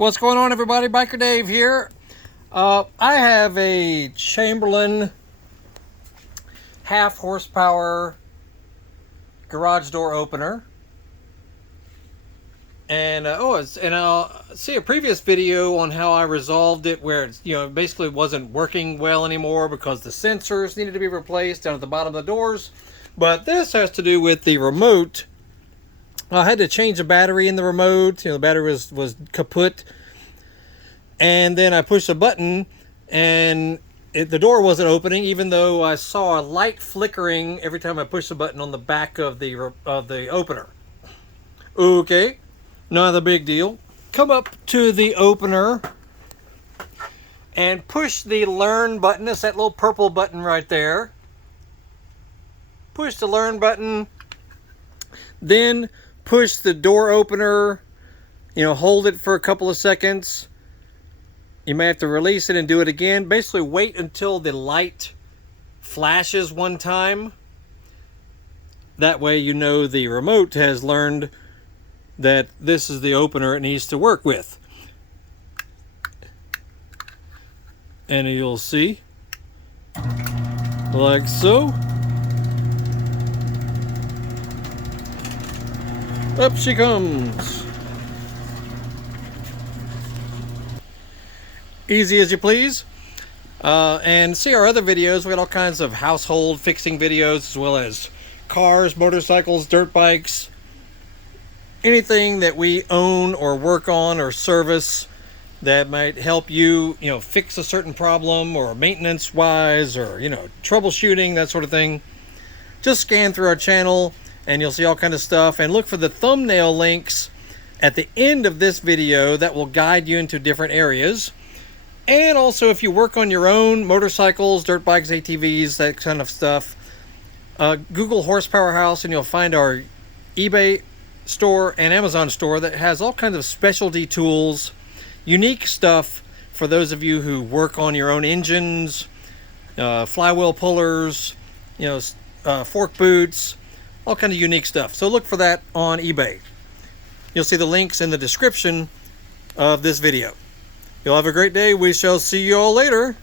What's going on, everybody? Biker Dave here. I have a Chamberlain half horsepower garage door opener, and I'll see a previous video on how I resolved it, where it basically wasn't working well anymore because the sensors needed to be replaced down at the bottom of the doors. But this has to do with the remote. I had to change the battery in the remote. The battery was kaput. And then I pushed a button and the door wasn't opening, even though I saw a light flickering every time I pushed the button on the back of the opener. Okay, not a big deal. Come up to the opener and push the learn button. It's that little purple button right there. Push the learn button. Then push the door opener, hold it for a couple of seconds. You may have to release it and do it again. Basically, wait until the light flashes one time. That way you know the remote has learned that this is the opener it needs to work with. And you'll see, like so. Up she comes. Easy as you please. And see our other videos. We got all kinds of household fixing videos, as well as cars, motorcycles, dirt bikes, anything that we own or work on or service that might help you, fix a certain problem, or maintenance wise, or troubleshooting, that sort of thing. Just scan through our channel and you'll see all kinds of stuff, and look for the thumbnail links at the end of this video that will guide you into different areas. And also, if you work on your own motorcycles, dirt bikes, ATVs, that kind of stuff, Google Horsepower House and you'll find our eBay store and Amazon store that has all kinds of specialty tools, unique stuff for those of you who work on your own engines, flywheel pullers, fork boots, all kind of unique stuff. So look for that on eBay. You'll see the links in the description of this video. You'll have a great day. We shall see you all later.